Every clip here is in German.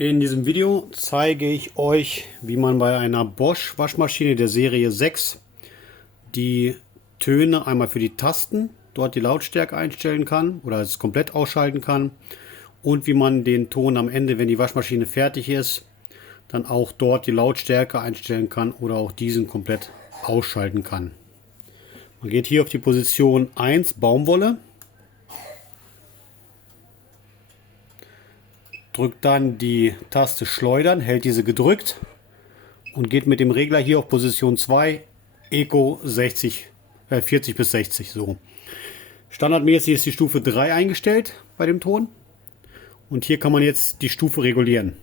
In diesem Video zeige ich euch, wie man bei einer Bosch Waschmaschine der Serie 6 die Töne einmal für die Tasten, dort die Lautstärke einstellen kann oder es komplett ausschalten kann, und wie man den Ton am Ende, wenn die Waschmaschine fertig ist, dann auch dort die Lautstärke einstellen kann oder auch diesen komplett ausschalten kann. Man geht hier auf die Position 1 Baumwolle, drückt dann die Taste Schleudern, hält diese gedrückt und geht mit dem Regler hier auf Position 2 Eco 40 bis 60 so. Standardmäßig ist die Stufe 3 eingestellt bei dem Ton und hier kann man jetzt die Stufe regulieren.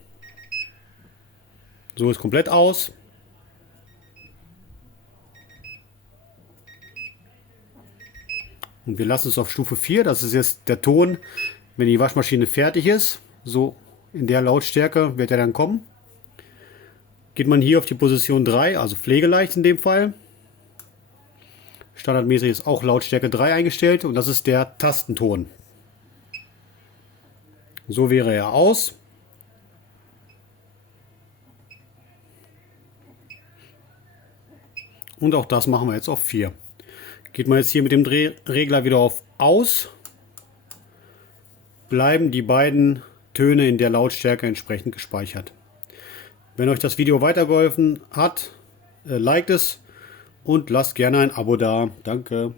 So ist komplett aus. Und wir lassen es auf Stufe 4. Das ist jetzt der Ton, wenn die Waschmaschine fertig ist. So in der Lautstärke wird er dann kommen. Geht man hier auf die Position 3, also pflegeleicht in dem Fall. Standardmäßig ist auch Lautstärke 3 eingestellt und das ist der Tastenton. So wäre er aus. Und auch das machen wir jetzt auf 4. Geht man jetzt hier mit dem Drehregler wieder auf Aus, bleiben die beiden Töne in der Lautstärke entsprechend gespeichert. Wenn euch das Video weitergeholfen hat, liked es und lasst gerne ein Abo da. Danke.